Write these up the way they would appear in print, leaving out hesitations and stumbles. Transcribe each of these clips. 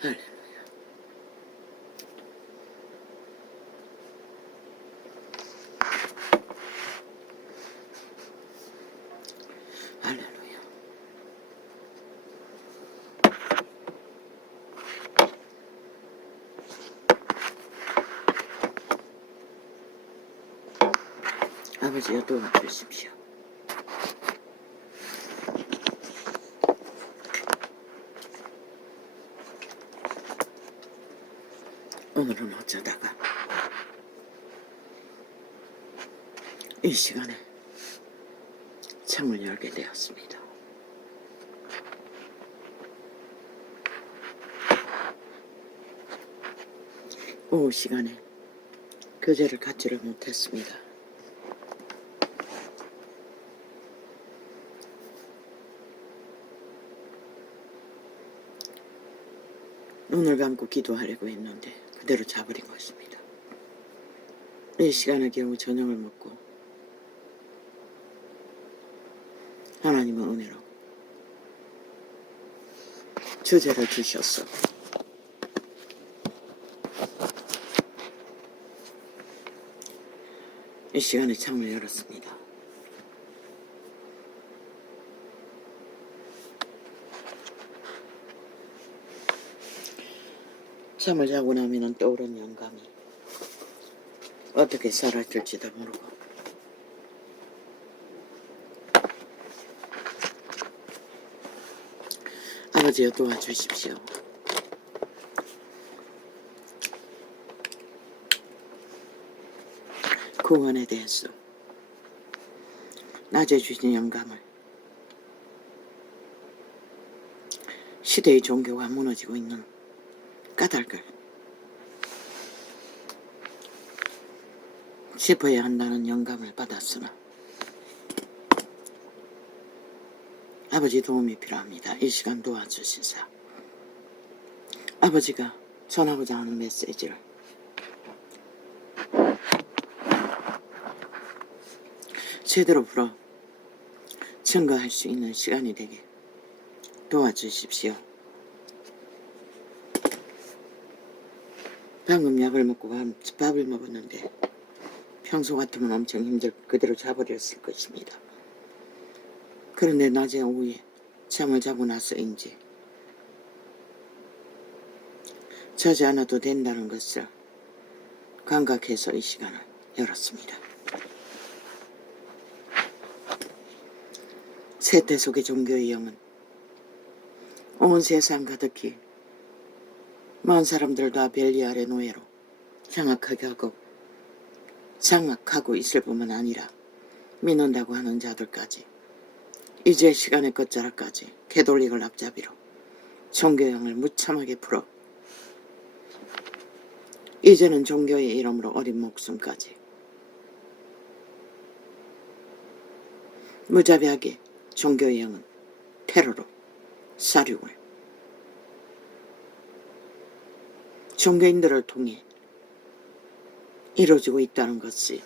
할렐루야. 할렐루야. 아버지여 도와주십시오. 오늘은 어쩌다가 이 시간에 창을 열게 되었습니다. 오후 시간에 교제를 갖지를 못했습니다. 눈을 감고 기도하려고 했는데 그대로 자버린 것입니다. 이 시간에 겨우 저녁을 먹고 하나님의 은혜로 주제를 주셨어. 이 시간에 창을 열었습니다. 잠을 자고 나면 떠오른 영감이 어떻게 사라질지도 모르고 아버지여 도와주십시오. 구원에 대해서 낮에 주신 영감을 시대의 종교가 무너지고 있는 까닭을 짚어야 한다는 영감을 받았으나 아버지 도움이 필요합니다. 이 시간 도와주시사 아버지가 전하고자 하는 메시지를 제대로 풀어 증거할 수 있는 시간이 되게 도와주십시오. 방금 약을 먹고 밥을 먹었는데 평소 같으면 엄청 힘들 그대로 자버렸을 것입니다. 그런데 낮에 오후에 잠을 자고 나서인지 자지 않아도 된다는 것을 감각해서 이 시간을 열었습니다. 세태 속의 종교의 영은 온 세상 가득히 먼 사람들과 벨리 아래 노예로 장악하고 있을 뿐만 아니라 믿는다고 하는 자들까지 이제 시간의 끝자락까지 개돌릭을 앞잡이로 종교형을 무참하게 풀어 이제는 종교의 이름으로 어린 목숨까지 무자비하게 종교의 영은 테러로 사륙을 종교인들을 통해 이루어지고 있다는 것이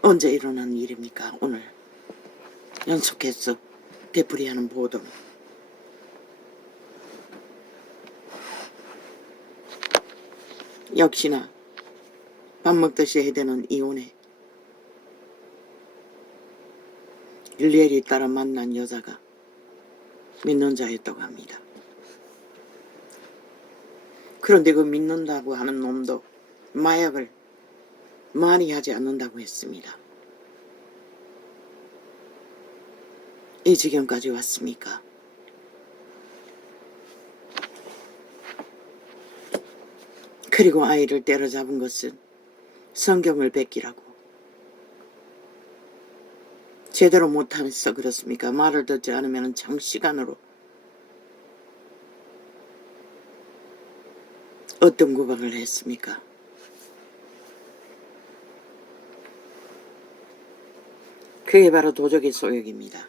언제 일어난 일입니까? 오늘 연속해서 되풀이하는 보도 역시나 밥 먹듯이 해대는 이혼에 일리엘이 따라 만난 여자가 믿는 자였다고 합니다. 그런데 그 믿는다고 하는 놈도 마약을 많이 하지 않는다고 했습니다. 이 지경까지 왔습니까? 그리고 아이를 때려잡은 것은 성경을 베끼라고 제대로 못해서 그렇습니까? 말을 듣지 않으면 장시간으로 어떤 구박을 했습니까? 그게 바로 도적의 소욕입니다.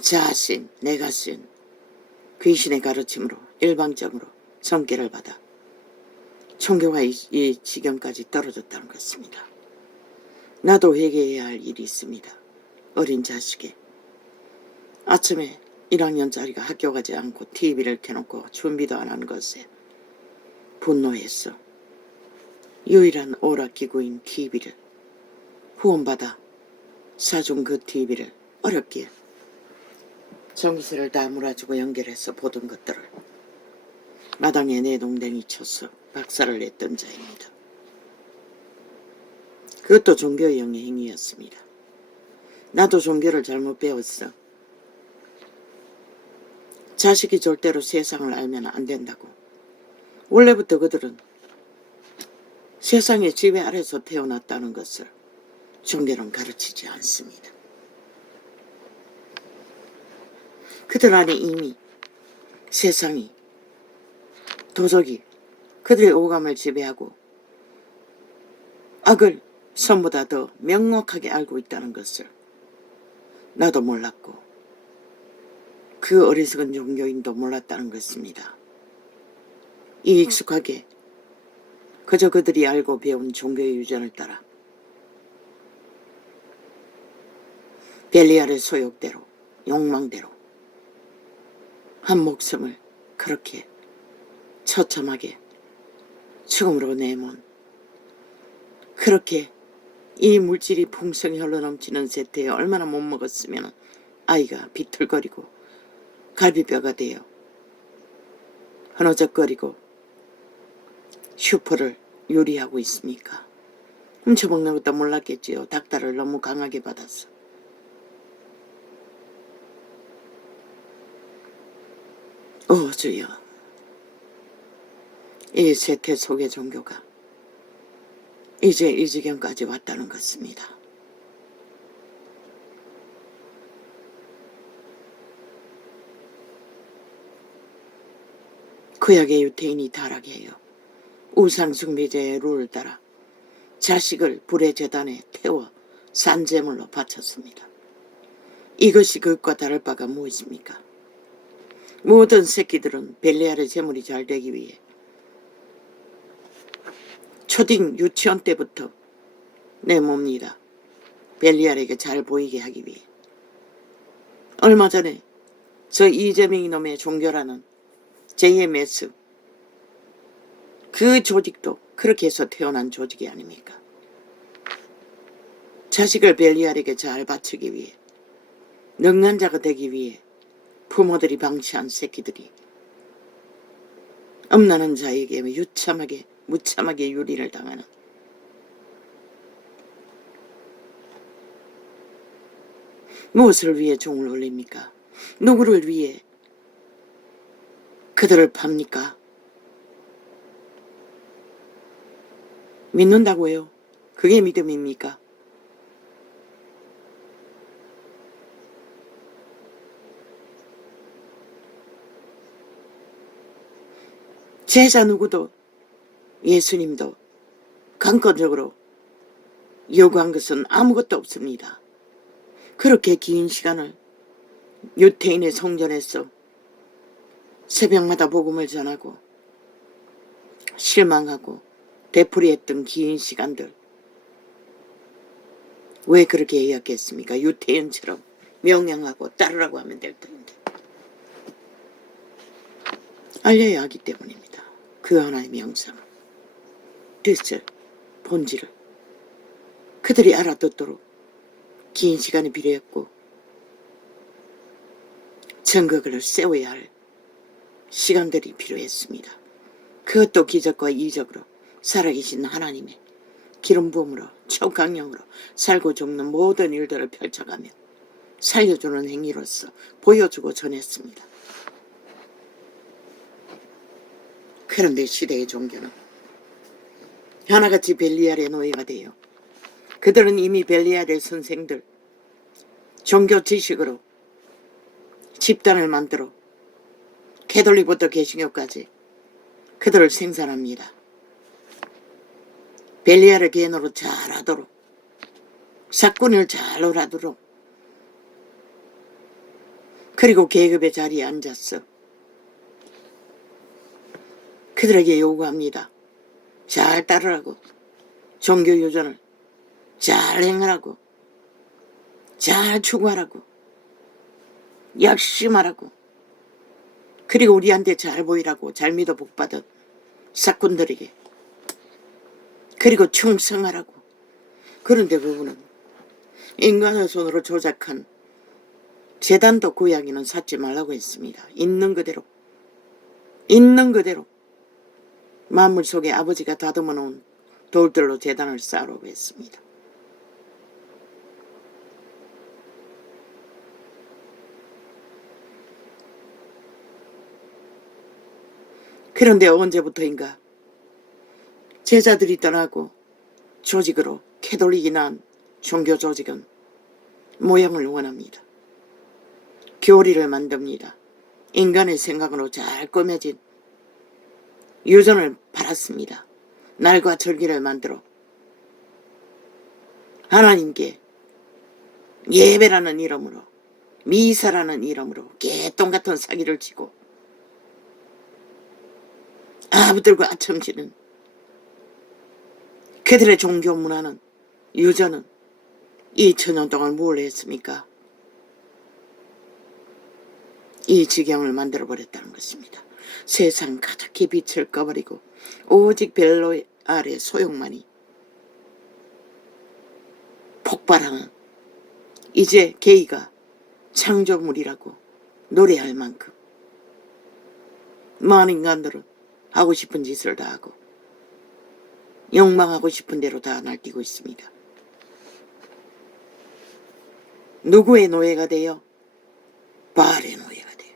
자신, 내가 쓴 귀신의 가르침으로 일방적으로 성계를 받아 종교가 이 지경까지 떨어졌다는 것입니다. 나도 회개해야 할 일이 있습니다. 어린 자식에 아침에 1학년짜리가 학교 가지 않고 TV를 켜놓고 준비도 안 한 것에 분노했어. 유일한 오락기구인 TV를 후원받아 사준 그 TV를 어렵게 전기세를 다 몰아주고 연결해서 보던 것들을 마당에 내동댕이 쳐서 박살을 냈던 자입니다. 그것도 종교의 영의 행위였습니다. 나도 종교를 잘못 배웠어. 자식이 절대로 세상을 알면 안 된다고. 원래부터 그들은 세상의 지배 아래서 태어났다는 것을 종교는 가르치지 않습니다. 그들 안에 이미 세상이 도적이 그들의 오감을 지배하고 악을 선보다 더 명확하게 알고 있다는 것을 나도 몰랐고 그 어리석은 종교인도 몰랐다는 것입니다. 이 익숙하게 그저 그들이 알고 배운 종교의 유전을 따라 벨리알의 소욕대로 욕망대로 한 목숨을 그렇게 처참하게 죽음으로 내몬 그렇게 이 물질이 풍성히 흘러넘치는 세태에 얼마나 못 먹었으면 아이가 비틀거리고 갈비뼈가 되어 흐느적거리고 슈퍼를 요리하고 있습니까? 훔쳐먹는 것도 몰랐겠지요. 닥달을 너무 강하게 받았어. 오 주여, 이 세태 속의 종교가 이제 이 지경까지 왔다는 것입니다. 구약의 유태인이 타락해요. 우상숭배제의 룰을 따라 자식을 불의 제단에 태워 산제물로 바쳤습니다. 이것이 그것과 다를 바가 무엇입니까? 모든 새끼들은 벨리알의 제물이 잘 되기 위해 초딩 유치원 때부터 내몹니다. 벨리알에게 잘 보이게 하기 위해. 얼마 전에 저 이재명 이놈의 종교라는 JMS 그 조직도 그렇게 해서 태어난 조직이 아닙니까? 자식을 벨리알에게 잘 바치기 위해 능한 자가 되기 위해 부모들이 방치한 새끼들이 엄나는 자에게 무참하게 유리를 당하는 무엇을 위해 종을 올립니까? 누구를 위해 그들을 팝니까? 믿는다고요? 그게 믿음입니까? 제자 누구도 예수님도 강권적으로 요구한 것은 아무것도 없습니다. 그렇게 긴 시간을 유태인의 성전에서 새벽마다 복음을 전하고 실망하고 되풀이했던 긴 시간들 왜 그렇게 해야겠습니까? 유태인처럼 명령하고 따르라고 하면 될 텐데. 알려야 하기 때문입니다. 그 하나의 명상을, 뜻을, 본질을 그들이 알아듣도록 긴 시간이 필요했고 증거를 세워야 할 시간들이 필요했습니다. 그것도 기적과 이적으로 살아계신 하나님의 기름 부음으로 초강령으로 살고 죽는 모든 일들을 펼쳐가며 살려주는 행위로서 보여주고 전했습니다. 그런데 시대의 종교는 하나같이 벨리알의 노예가 되어 그들은 이미 벨리알의 선생들 종교 지식으로 집단을 만들어 캐톨릭부터 개신교까지 그들을 생산합니다. 벨리알의 계노로 잘하도록 사건을 잘 놀아도록 그리고 계급의 자리에 앉았어. 그들에게 요구합니다. 잘 따르라고. 종교 유전을 잘 행하라고. 잘 추구하라고. 열심히 하라고. 그리고 우리한테 잘 보이라고 잘 믿어 복받은 사꾼들에게. 그리고 충성하라고. 그런데 그분은 인간의 손으로 조작한 재단도 고양이는 쌓지 말라고 했습니다. 있는 그대로 만물 속에 아버지가 다듬어 놓은 돌들로 재단을 쌓으라고 했습니다. 그런데 언제부터인가 제자들이 떠나고 조직으로 캐톨릭이 난 종교 조직은 모형을 원합니다. 교리를 만듭니다. 인간의 생각으로 잘 꾸며진 유전을 팔았습니다. 날과 절기를 만들어 하나님께 예배라는 이름으로 미사라는 이름으로 개똥같은 사기를 치고 아부들과 아첨지는 그들의 종교 문화는 유전은 2000년 동안 뭘 했습니까? 이 지경을 만들어버렸다는 것입니다. 세상 가득히 빛을 꺼버리고 오직 벨로 아래 소용만이 폭발하는 이제 게이가 창조물이라고 노래할 만큼 많은 인간들은 하고 싶은 짓을 다 하고 욕망하고 싶은 대로 다 날뛰고 있습니다. 누구의 노예가 돼요? 바알의 노예가 돼요.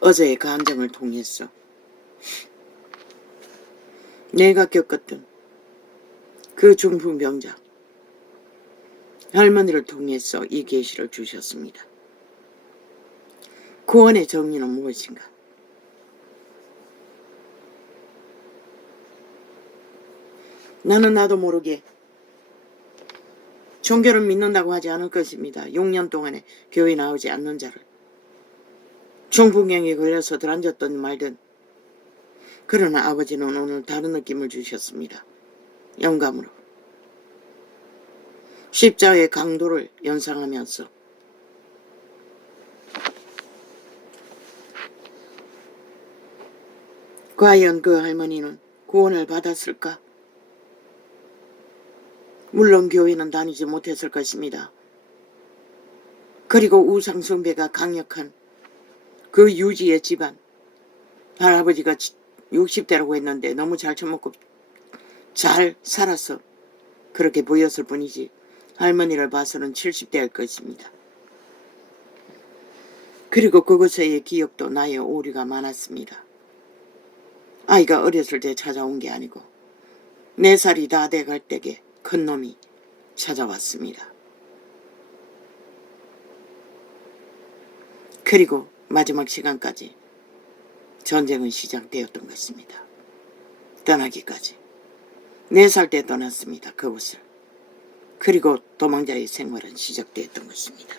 어제의 감정을 통해서 내가 겪었던 그 중풍병자 할머니를 통해서 이 계시를 주셨습니다. 구원의 정의는 무엇인가? 나는 나도 모르게 종교를 믿는다고 하지 않을 것입니다. 6년 동안에 교회 나오지 않는 자를 중풍병에 걸려서 들앉았던 말든 그러나 아버지는 오늘 다른 느낌을 주셨습니다. 영감으로 십자가의 강도를 연상하면서 과연 그 할머니는 구원을 받았을까? 물론 교회는 다니지 못했을 것입니다. 그리고 우상숭배가 강력한 그 유지의 집안, 할아버지가 60대라고 했는데 너무 잘 처먹고 잘 살아서 그렇게 보였을 뿐이지 할머니를 봐서는 70대일 것입니다. 그리고 그곳의 기억도 나의 오류가 많았습니다. 아이가 어렸을 때 찾아온 게 아니고 4살이 다 돼갈 때에 큰 놈이 찾아왔습니다. 그리고 마지막 시간까지 전쟁은 시작되었던 것입니다. 떠나기까지 4살 때 떠났습니다. 그곳을. 그리고 도망자의 생활은 시작되었던 것입니다.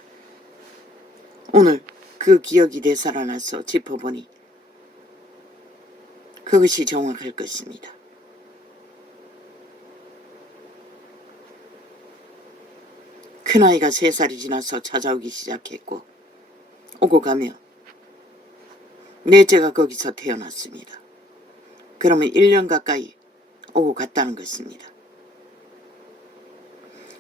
오늘 그 기억이 되살아나서 짚어보니 그것이 정확할 것입니다. 큰아이가 3살이 지나서 찾아오기 시작했고 오고 가며 넷째가 거기서 태어났습니다. 그러면 1년 가까이 오고 갔다는 것입니다.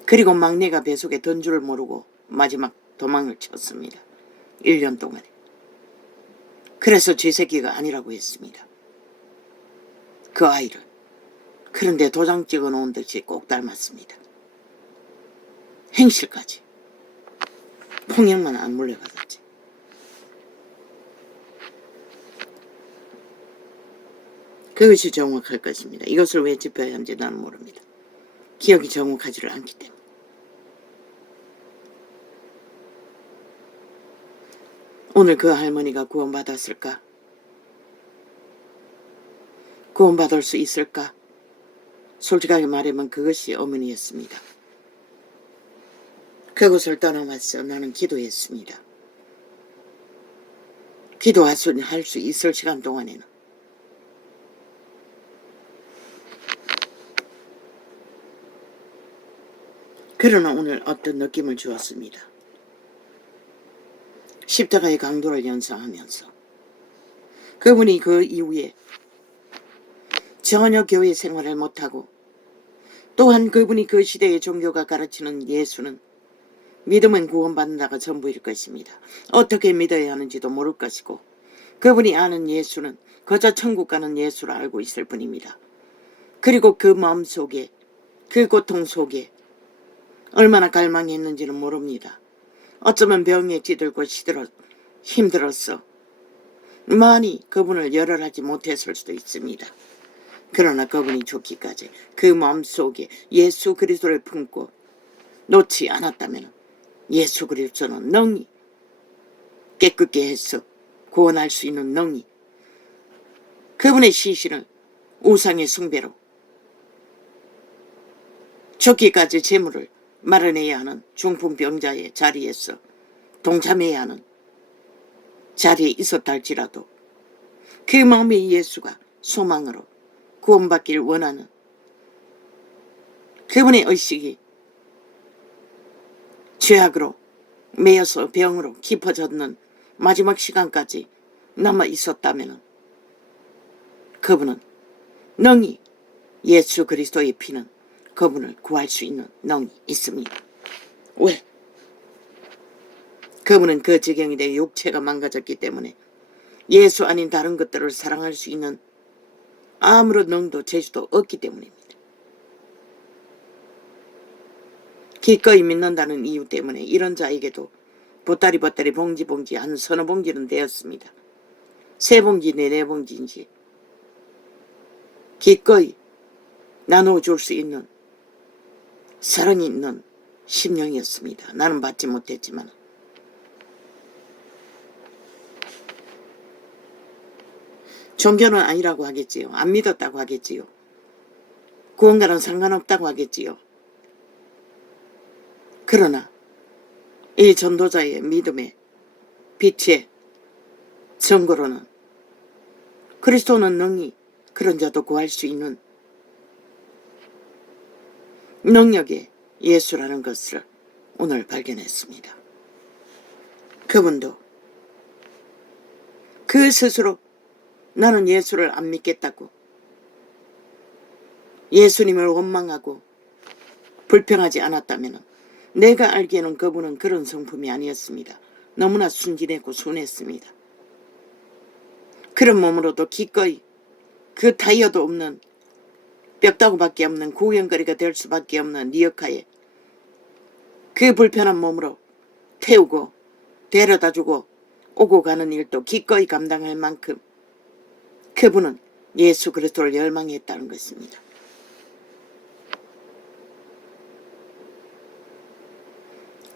그리고 막내가 뱃속에 던 줄 모르고 마지막 도망을 쳤습니다. 1년 동안에. 그래서 제 새끼가 아니라고 했습니다. 그 아이를. 그런데 도장 찍어 놓은 듯이 꼭 닮았습니다. 행실까지. 폭력만 안 물려받았지. 그것이 정확할 것입니다. 이것을 왜 짚어야 하는지 나는 모릅니다. 기억이 정확하지를 않기 때문에. 오늘 그 할머니가 구원받았을까? 구원받을 수 있을까? 솔직하게 말하면 그것이 어머니였습니다. 그곳을 떠나와서 나는 기도했습니다. 기도할 수 있을 시간 동안에는 그러나 오늘 어떤 느낌을 주었습니다. 십자가의 강도를 연상하면서 그분이 그 이후에 전혀 교회 생활을 못하고, 또한 그분이 그 시대의 종교가 가르치는 예수는 믿으면 구원받는다가 전부일 것입니다. 어떻게 믿어야 하는지도 모를 것이고, 그분이 아는 예수는 그저 천국 가는 예수를 알고 있을 뿐입니다. 그리고 그 마음속에, 그 고통 속에 얼마나 갈망했는지는 모릅니다. 어쩌면 병에 찌들고 힘들었어 많이 그분을 열혈하지 못했을 수도 있습니다. 그러나 그분이 죽기까지 그 마음속에 예수 그리스도를 품고 놓지 않았다면 예수 그리스도는 능히 깨끗게 해서 구원할 수 있는 능히, 그분의 시신을 우상의 숭배로 죽기까지 재물을 마련해야 하는 중풍병자의 자리에서 동참해야 하는 자리에 있었다 할지라도 그 마음의 예수가 소망으로 구원받기를 원하는 그분의 의식이 죄악으로 매여서 병으로 깊어졌는 마지막 시간까지 남아 있었다면 그분은 능히 예수 그리스도의 피는 그분을 구할 수 있는 능이 있습니다. 왜? 그분은 그 지경이 돼 육체가 망가졌기 때문에 예수 아닌 다른 것들을 사랑할 수 있는 아무런 능도 재주도 없기 때문입니다. 기꺼이 믿는다는 이유 때문에 이런 자에게도 보따리 봉지 한 서너 봉지는 되었습니다. 3봉지, 4봉지인지 기꺼이 나눠줄 수 있는 사랑이 있는 심령이었습니다. 나는 받지 못했지만. 종교는 아니라고 하겠지요. 안 믿었다고 하겠지요. 구원과는 상관없다고 하겠지요. 그러나 이 전도자의 믿음의 빛의 증거로는 그리스도는 능히 그런 자도 구할 수 있는 능력의 예수라는 것을 오늘 발견했습니다. 그분도 그 스스로 나는 예수를 안 믿겠다고, 예수님을 원망하고 불평하지 않았다면 내가 알기에는 그분은 그런 성품이 아니었습니다. 너무나 순진했고 순했습니다. 그런 몸으로도 기꺼이 그 타이어도 없는 뼈다구밖에 없는 구경거리가 될 수밖에 없는 리어카에 그 불편한 몸으로 태우고 데려다주고 오고 가는 일도 기꺼이 감당할 만큼 그분은 예수 그리스도를 열망했다는 것입니다.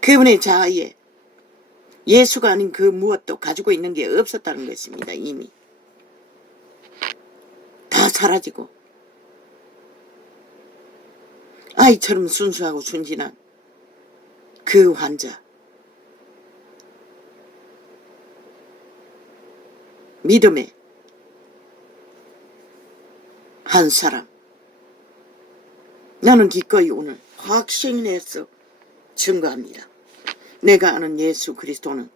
그분의 자아에 예수가 아닌 그 무엇도 가지고 있는 게 없었다는 것입니다. 이미 다 사라지고 아이처럼 순수하고 순진한 그 환자, 믿음의 한 사람, 나는 기꺼이 오늘 확신해서 증거합니다. 내가 아는 예수 그리스도는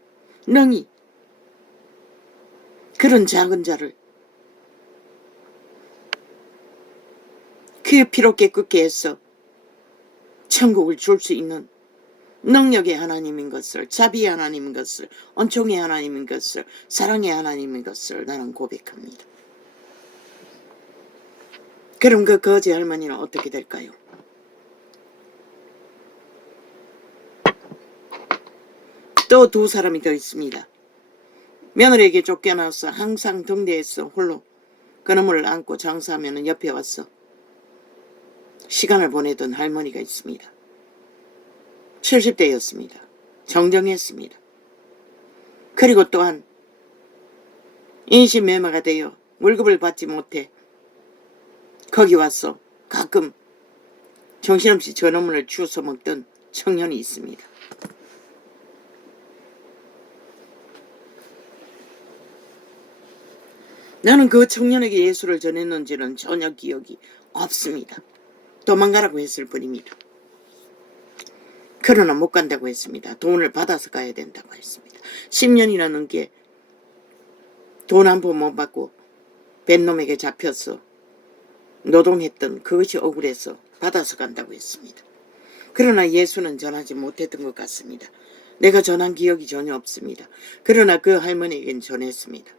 능히 그런 작은 자를 그 피로 깨끗게 해서 천국을 줄 수 있는 능력의 하나님인 것을, 자비의 하나님인 것을, 은총의 하나님인 것을, 사랑의 하나님인 것을 나는 고백합니다. 그럼 그 거지 할머니는 어떻게 될까요? 또 2 사람이 더 있습니다. 며느리에게 쫓겨나서 항상 등대에서 홀로 그놈을 안고 장사하면 옆에 와서 시간을 보내던 할머니가 있습니다. 70대였습니다. 정정했습니다. 그리고 또한 인신매매가 되어 월급을 받지 못해 거기 와서 가끔 정신없이 저놈을 주워 먹던 청년이 있습니다. 나는 그 청년에게 예수를 전했는지는 전혀 기억이 없습니다. 도망가라고 했을 뿐입니다. 그러나 못 간다고 했습니다. 돈을 받아서 가야 된다고 했습니다. 10년이나 넘게 돈 한 번 못 받고 뱃놈에게 잡혀서 노동했던 그것이 억울해서 받아서 간다고 했습니다. 그러나 예수는 전하지 못했던 것 같습니다. 내가 전한 기억이 전혀 없습니다. 그러나 그 할머니에겐 전했습니다.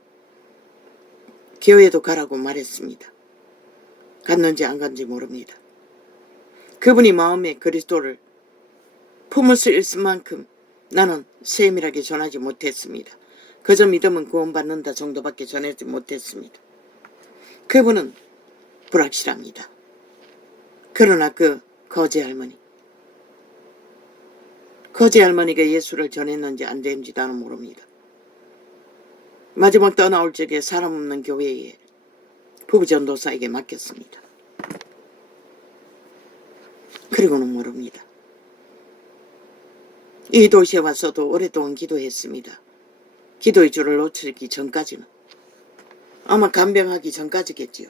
교회도 가라고 말했습니다. 갔는지 안 갔는지 모릅니다. 그분이 마음에 그리스도를 품을 수 있을 만큼 나는 세밀하게 전하지 못했습니다. 그저 믿으면 구원받는다 정도밖에 전하지 못했습니다. 그분은 불확실합니다. 그러나 그 거지 할머니가 예수를 전했는지 안 됐는지 나는 모릅니다. 마지막 떠나올 적에 사람 없는 교회에 부부 전도사에게 맡겼습니다. 그리고는 모릅니다. 이 도시에 와서도 오랫동안 기도했습니다. 기도의 줄을 놓치기 전까지는. 아마 간병하기 전까지겠지요.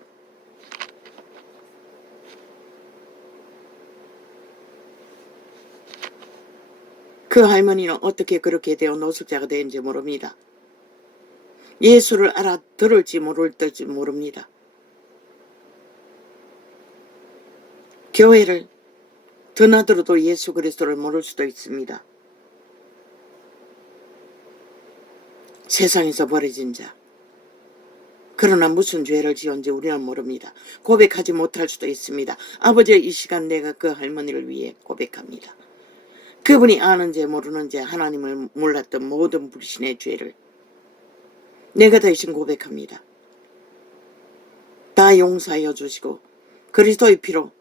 그 할머니는 어떻게 그렇게 되어 노숙자가 되는지 모릅니다. 예수를 알아들을지 모를지 모릅니다. 교회를 드나들어도 예수 그리스도를 모를 수도 있습니다. 세상에서 버려진 자. 그러나 무슨 죄를 지은지 우리는 모릅니다. 고백하지 못할 수도 있습니다. 아버지, 이 시간 내가 그 할머니를 위해 고백합니다. 그분이 아는지 모르는지 하나님을 몰랐던 모든 불신의 죄를 내가 대신 고백합니다. 다 용서하여 주시고 그리스도의 피로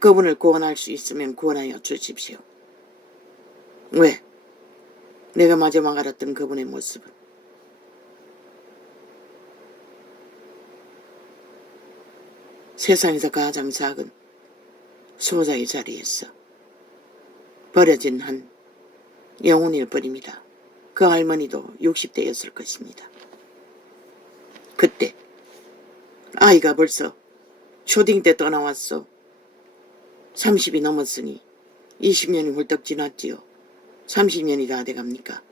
그분을 구원할 수 있으면 구원하여 주십시오. 왜? 내가 마지막 알았던 그분의 모습은 세상에서 가장 작은 소자의 자리에서 버려진 한 영혼일 뿐입니다. 그 할머니도 60대였을 것입니다. 그때 아이가 벌써 초딩 때 떠나왔어. 30이 넘었으니 20년이 훌떡 지났지요. 30년이 다 돼갑니까?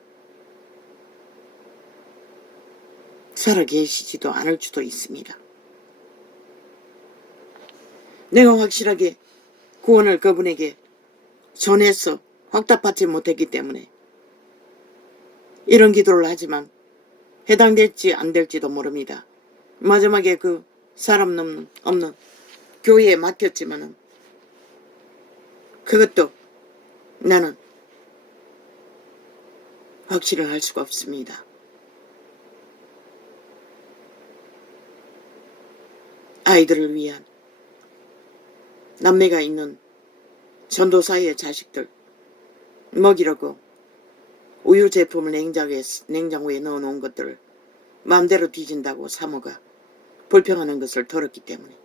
살아 계시지도 않을 수도 있습니다. 내가 확실하게 구원을 그분에게 전해서 확답받지 못했기 때문에 이런 기도를 하지만 해당될지 안 될지도 모릅니다. 마지막에 그 사람 없는 교회에 맡겼지만은 그것도 나는 확실을 할 수가 없습니다. 아이들을 위한 남매가 있는 전도사의 자식들 먹이려고 우유 제품을 냉장고에 넣어놓은 것들을 마음대로 뒤진다고 사모가 불평하는 것을 들었기 때문에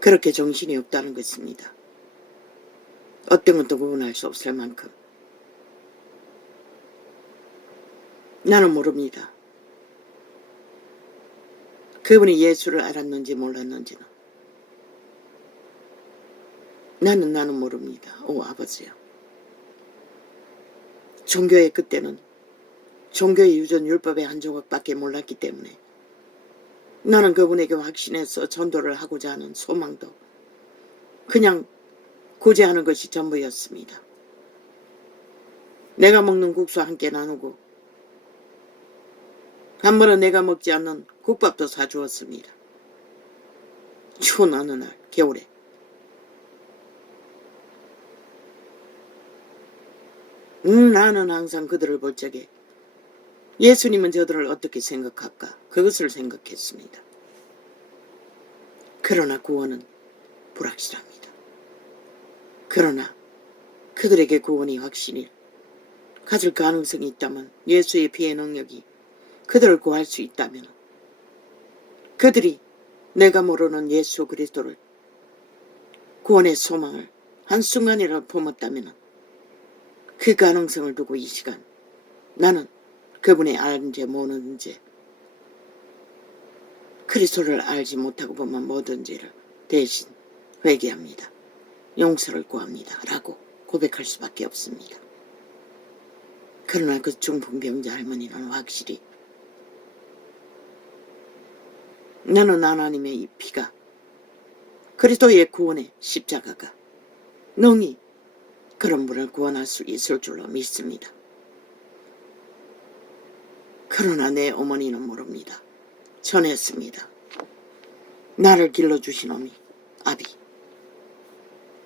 그렇게 정신이 없다는 것입니다. 어떤 것도 구분할 수 없을 만큼 나는 모릅니다. 그분이 예수를 알았는지 몰랐는지는 나는 모릅니다. 오 아버지요. 종교의 그때는 종교의 유전 율법의 한 조각밖에 몰랐기 때문에 나는 그분에게 확신해서 전도를 하고자 하는 소망도 그냥 구제하는 것이 전부였습니다. 내가 먹는 국수 함께 나누고 한 번은 내가 먹지 않는 국밥도 사주었습니다. 추운 어느 날 겨울에 나는 항상 그들을 볼 적에 예수님은 저들을 어떻게 생각할까? 그것을 생각했습니다. 그러나 구원은 불확실합니다. 그러나 그들에게 구원이 확신이 가질 가능성이 있다면 예수의 피의 능력이 그들을 구할 수 있다면 그들이 내가 모르는 예수 그리스도를 구원의 소망을 한순간이라도 품었다면 그 가능성을 두고 이 시간 나는 그분이 알는지 모르는지 그리스도를 알지 못하고 보면 모든 죄를 대신 회개합니다. 용서를 구합니다. 라고 고백할 수밖에 없습니다. 그러나 그 중풍병자 할머니는 확실히 나는 하나님의 이 피가 그리스도의 구원의 십자가가 능히 그런 분을 구원할 수 있을 줄로 믿습니다. 그러나 내 어머니는 모릅니다. 전했습니다. 나를 길러주신 어미 아비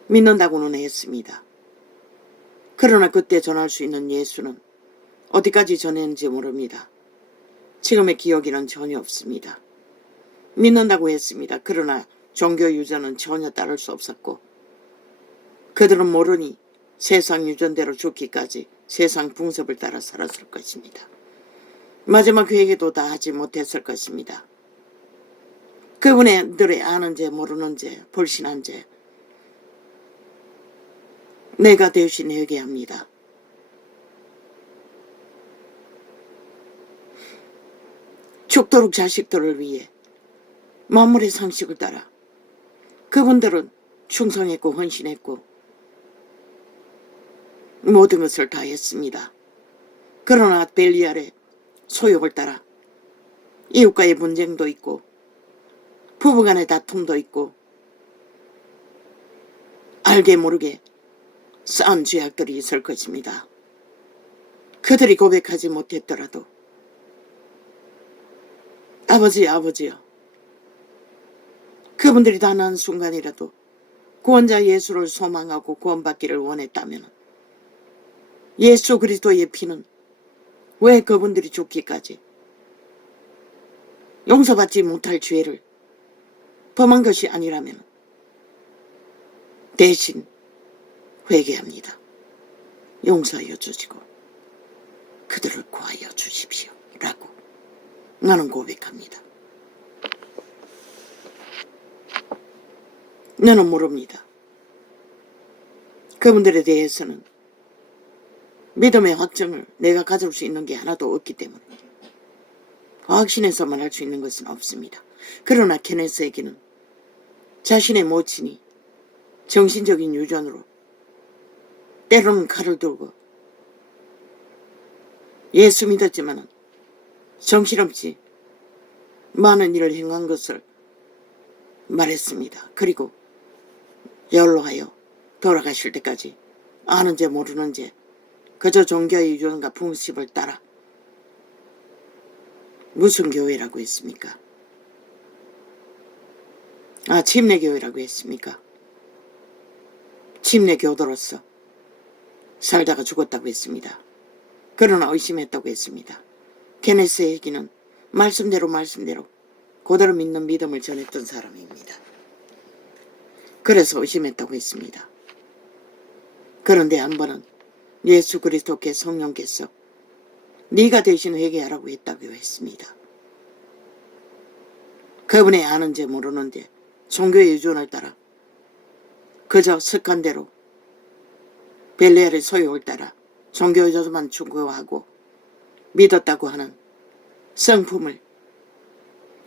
믿는다고는 했습니다. 그러나 그때 전할 수 있는 예수는 어디까지 전했는지 모릅니다. 지금의 기억에는 전혀 없습니다. 믿는다고 했습니다. 그러나 종교 유전은 전혀 따를 수 없었고 그들은 모르니 세상 유전대로 죽기까지 세상 풍습을 따라 살았을 것입니다. 마지막 회개도 다 하지 못했을 것입니다. 그분들의 아는 죄 모르는 죄 불신한 죄 내가 대신 회개합니다. 죽도록 자식들을 위해 만물의 상식을 따라 그분들은 충성했고 헌신했고 모든 것을 다 했습니다. 그러나 벨리알의 소욕을 따라 이웃과의 분쟁도 있고 부부간의 다툼도 있고 알게 모르게 쌓은 죄악들이 있을 것입니다. 그들이 고백하지 못했더라도 아버지요. 그분들이 단 한 순간이라도 구원자 예수를 소망하고 구원받기를 원했다면 예수 그리스도의 피는 왜 그분들이 죽기까지 용서받지 못할 죄를 범한 것이 아니라면 대신 회개합니다. 용서하여 주시고 그들을 구하여 주십시오. 라고 나는 고백합니다. 나는 모릅니다. 그분들에 대해서는 믿음의 확정을 내가 가질 수 있는 게 하나도 없기 때문에 확신해서만 할 수 있는 것은 없습니다. 그러나 케네스에게는 자신의 모친이 정신적인 유전으로 때로는 칼을 들고 예수 믿었지만 정신없이 많은 일을 행한 것을 말했습니다. 그리고 연로하여 돌아가실 때까지 아는 죄 모르는 죄 그저 종교의 유전과 풍습을 따라 무슨 교회라고 했습니까? 침례교회라고 했습니까? 침례교도로서 살다가 죽었다고 했습니다. 그러나 의심했다고 했습니다. 케네스에게는 말씀대로 그대로 믿는 믿음을 전했던 사람입니다. 그래서 의심했다고 했습니다. 그런데 한 번은 예수 그리스도께 성령께서 네가 대신 회개하라고 했다고 했습니다. 그분의 아는 죄 모르는 죄 종교의 유전을 따라 그저 습관대로 벨리알의 소욕을 따라 종교에서만 추구하고 믿었다고 하는 성품을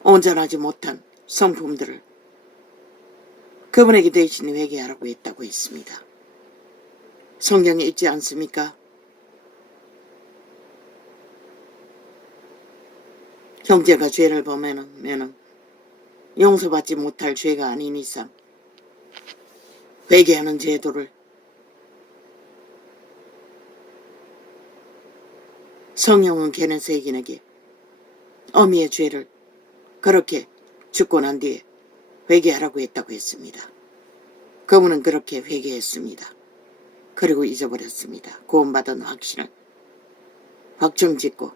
온전하지 못한 성품들을 그분에게 대신 회개하라고 했다고 했습니다. 성경에 있지 않습니까? 형제가 죄를 범하면 용서받지 못할 죄가 아닌 이상 회개하는 제도를 성령은 케네스에게 어미의 죄를 그렇게 죽고 난 뒤에 회개하라고 했다고 했습니다. 그분은 그렇게 회개했습니다. 그리고 잊어버렸습니다. 구원받은 확신을 확정짓고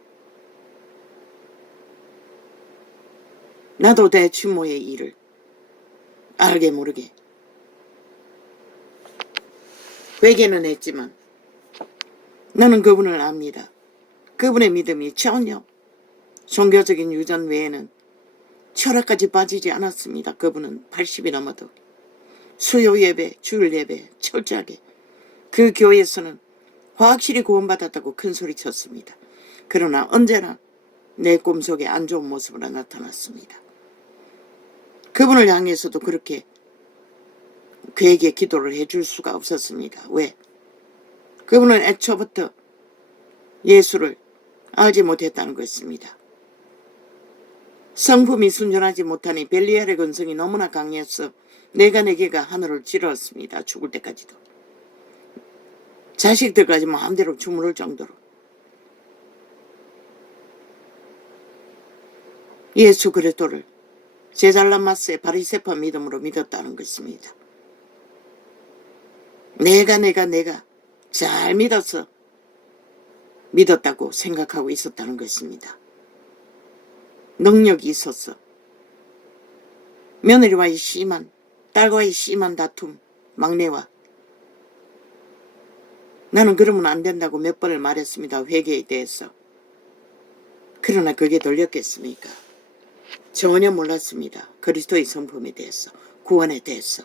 나도 내 추모의 일을 알게 모르게 회개는 했지만 나는 그분을 압니다. 그분의 믿음이 전혀 종교적인 유전 외에는 철학까지 빠지지 않았습니다. 그분은 80이 넘어도 수요 예배, 주일 예배 철저하게 그 교회에서는 확실히 구원받았다고 큰 소리 쳤습니다. 그러나 언제나 내 꿈속에 안 좋은 모습으로 나타났습니다. 그분을 향해서도 그렇게 그에게 기도를 해줄 수가 없었습니다. 왜? 그분은 애초부터 예수를 알지 못했다는 것입니다. 성품이 순전하지 못하니 벨리알의 근성이 너무나 강해서 내가 내게가 하늘을 찌르었습니다. 죽을 때까지도. 자식들까지 마음대로 주무를 정도로. 예수 그리스도를 제잘람마스의 바리새파 믿음으로 믿었다는 것입니다. 내가 잘 믿어서 믿었다고 생각하고 있었다는 것입니다. 능력이 있었어. 며느리와의 심한, 딸과의 심한 다툼, 막내와. 나는 그러면 안 된다고 몇 번을 말했습니다. 회개에 대해서. 그러나 그게 들렸겠습니까? 전혀 몰랐습니다. 그리스도의 성품에 대해서, 구원에 대해서.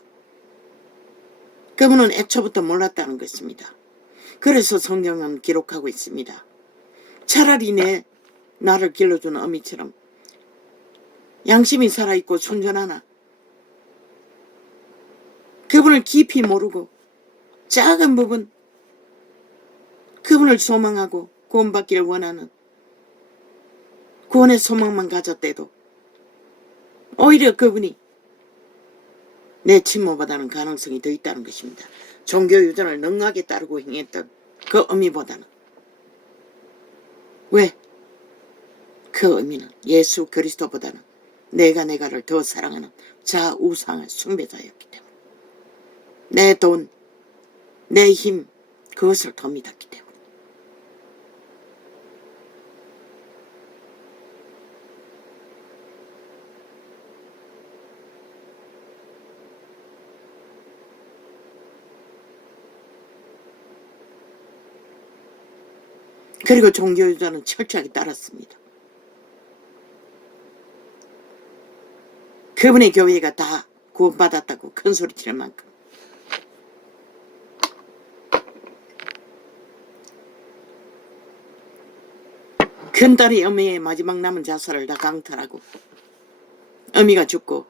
그분은 애초부터 몰랐다는 것입니다. 그래서 성경은 기록하고 있습니다. 차라리 나를 길러주는 어미처럼 양심이 살아있고 순전하나 그분을 깊이 모르고 작은 부분 그분을 소망하고 구원받기를 원하는 구원의 소망만 가졌대도 오히려 그분이 내 친모보다는 가능성이 더 있다는 것입니다. 종교 유전을 능하게 따르고 행했던 그 의미보다는. 왜? 그 의미는 예수 그리스도보다는 내가를 더 사랑하는 자우상의 숭배자였기 때문에. 내 돈, 내 힘, 그것을 더 믿었기 때문에. 그리고 종교유전은 철저하게 따랐습니다. 그분의 교회가 다 구원받았다고 큰소리 치는 만큼. 큰딸이 어미의 마지막 남은 자살을 다 강탈하고 어미가 죽고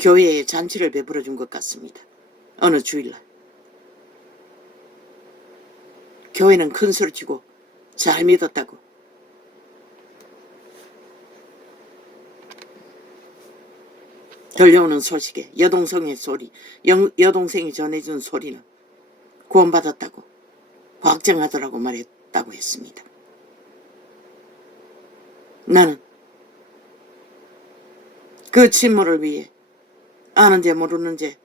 교회에 잔치를 베풀어 준 것 같습니다. 어느 주일날. 교회는 큰소리치고 잘 믿었다고. 들려오는 소식에 여동생의 소리, 여동생이 전해준 소리는 구원받았다고 확정하더라고 말했다고 했습니다. 나는 그 친모를 위해 아는지 모르는지